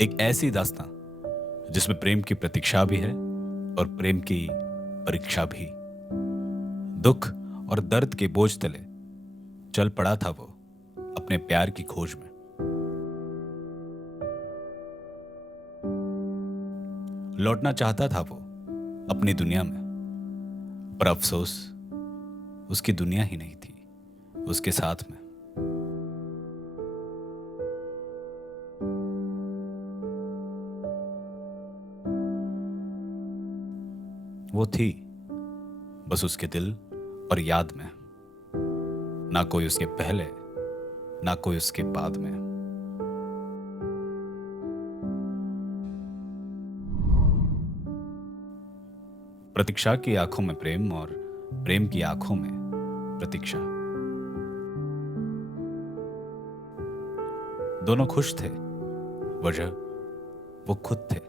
एक ऐसी दास्तां जिसमें प्रेम की प्रतीक्षा भी है और प्रेम की परीक्षा भी। दुख और दर्द के बोझ तले चल पड़ा था वो अपने प्यार की खोज में। लौटना चाहता था वो अपनी दुनिया में, पर अफसोस उसकी दुनिया ही नहीं थी उसके साथ में। वो थी बस उसके दिल और याद में, ना कोई उसके पहले ना कोई उसके बाद में। प्रतीक्षा की आंखों में प्रेम और प्रेम की आंखों में प्रतीक्षा। दोनों खुश थे, वजह वो खुद थे।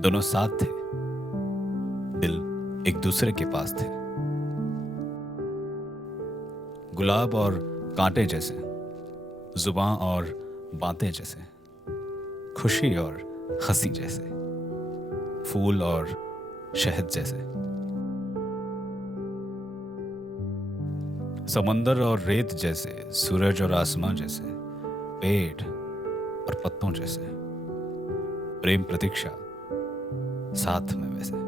दोनों साथ थे, दिल एक दूसरे के पास थे। गुलाब और कांटे जैसे, जुबां और बातें जैसे, खुशी और हंसी जैसे, फूल और शहद जैसे। समंदर और रेत जैसे, सूरज और आसमां जैसे, पेड़ और पत्तों जैसे। प्रेम प्रतीक्षा साथ में वैसे।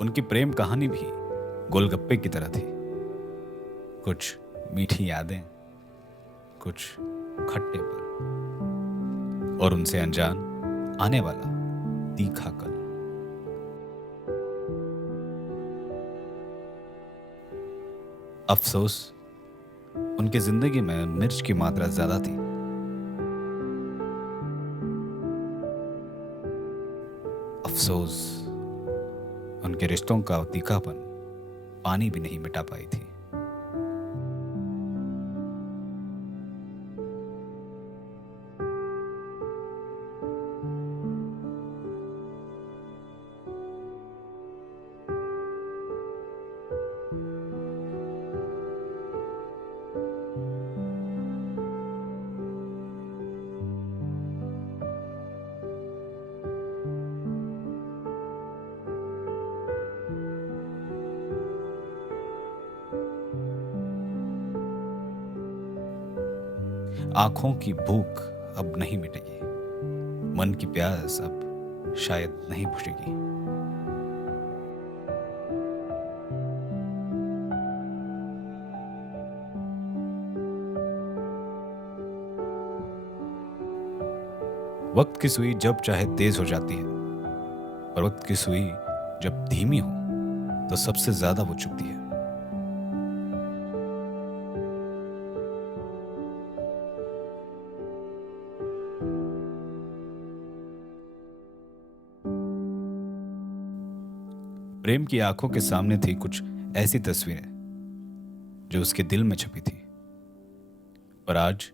उनकी प्रेम कहानी भी गोलगप्पे की तरह थी। कुछ मीठी यादें, कुछ खट्टे पल, और उनसे अनजान आने वाला तीखा कल। अफसोस उनकी जिंदगी में मिर्च की मात्रा ज्यादा थी। अफसोस उनके रिश्तों का तीखापन पानी भी नहीं मिटा पाई थी। आंखों की भूख अब नहीं मिटेगी, मन की प्यास अब शायद नहीं बुझेगी। वक्त की सुई जब चाहे तेज हो जाती है, और वक्त की सुई जब धीमी हो तो सबसे ज्यादा वो चुभती है। प्रेम की आंखों के सामने थी कुछ ऐसी तस्वीरें जो उसके दिल में छपी थी, पर आज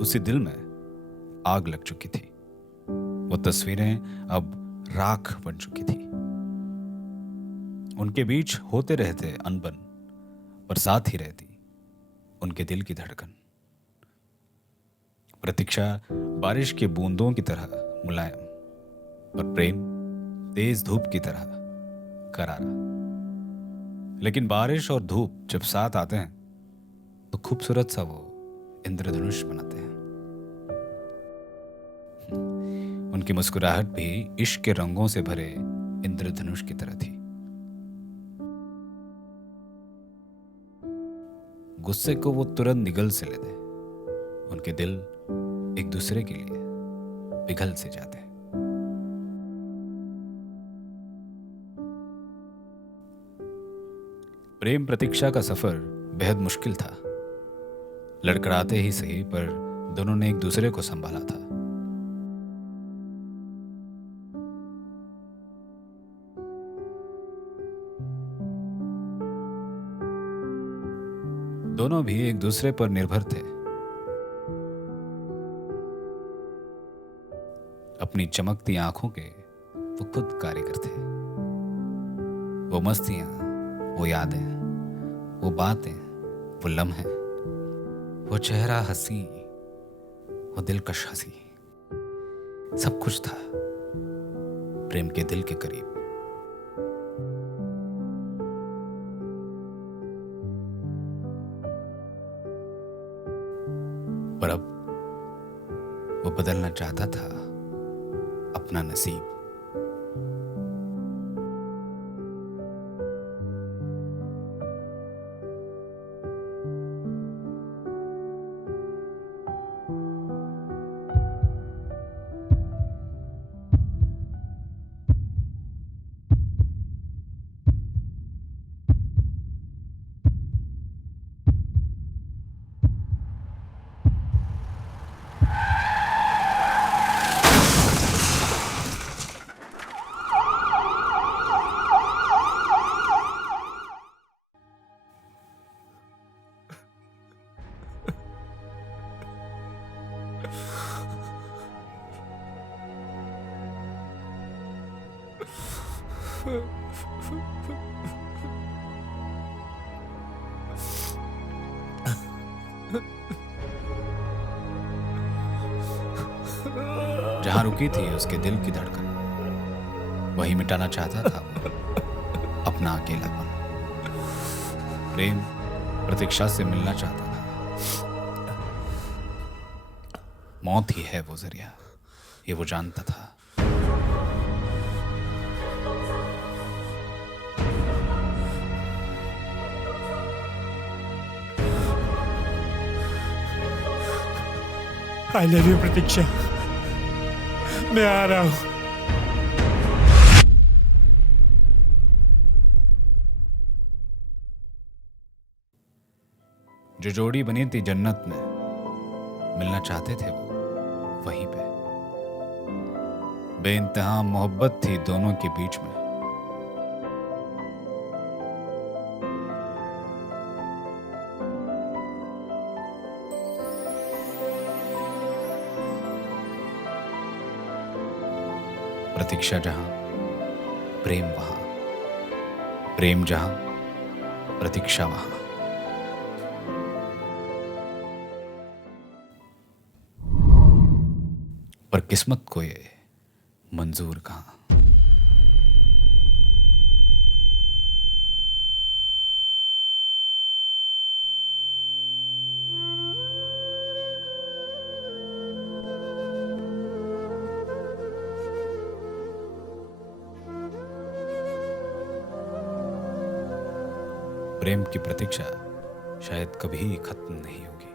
उसी दिल में आग लग चुकी थी। वो तस्वीरें अब राख बन चुकी थी। उनके बीच होते रहते अनबन, पर साथ ही रहती उनके दिल की धड़कन। प्रतीक्षा बारिश के बूंदों की तरह मुलायम, और प्रेम तेज धूप की तरह करारा। लेकिन बारिश और धूप जब साथ आते हैं तो खूबसूरत सा वो इंद्रधनुष बनाते हैं। उनकी मुस्कुराहट भी इश्क के रंगों से भरे इंद्रधनुष की तरह थी। गुस्से को वो तुरंत निगल से लेते। उनके दिल एक दूसरे के लिए पिघल से जाते। प्रेम प्रतीक्षा का सफर बेहद मुश्किल था। लड़खड़ाते ही सही, पर दोनों ने एक दूसरे को संभाला था। दोनों भी एक दूसरे पर निर्भर थे। अपनी चमकती आंखों के वो खुद कारीगर थे। वो मस्तियां, वो यादें, वो बातें, वो लम्हे, वो चेहरा हंसी, वो दिलकश हंसी, सब कुछ था प्रेम के दिल के करीब। पर अब वो बदलना चाहता था अपना नसीब। जहां रुकी थी उसके दिल की धड़कन, वही मिटाना चाहता था वो अपना अकेलापन। प्रेम प्रतीक्षा से मिलना चाहता था। मौत ही है वो जरिया, ये वो जानता था। आई लव यू प्रतीक्षा, मैं आ रहा हूं। जो जोड़ी बनी थी जन्नत में, मिलना चाहते थे वो वहीं पे। बेइंतहा मोहब्बत थी दोनों के बीच में। प्रतीक्षा जहां, प्रेम वहां। प्रेम जहां, प्रतीक्षा वहां। पर किस्मत को ये मंजूर कहां। प्रेम की प्रतीक्षा शायद कभी खत्म नहीं होगी।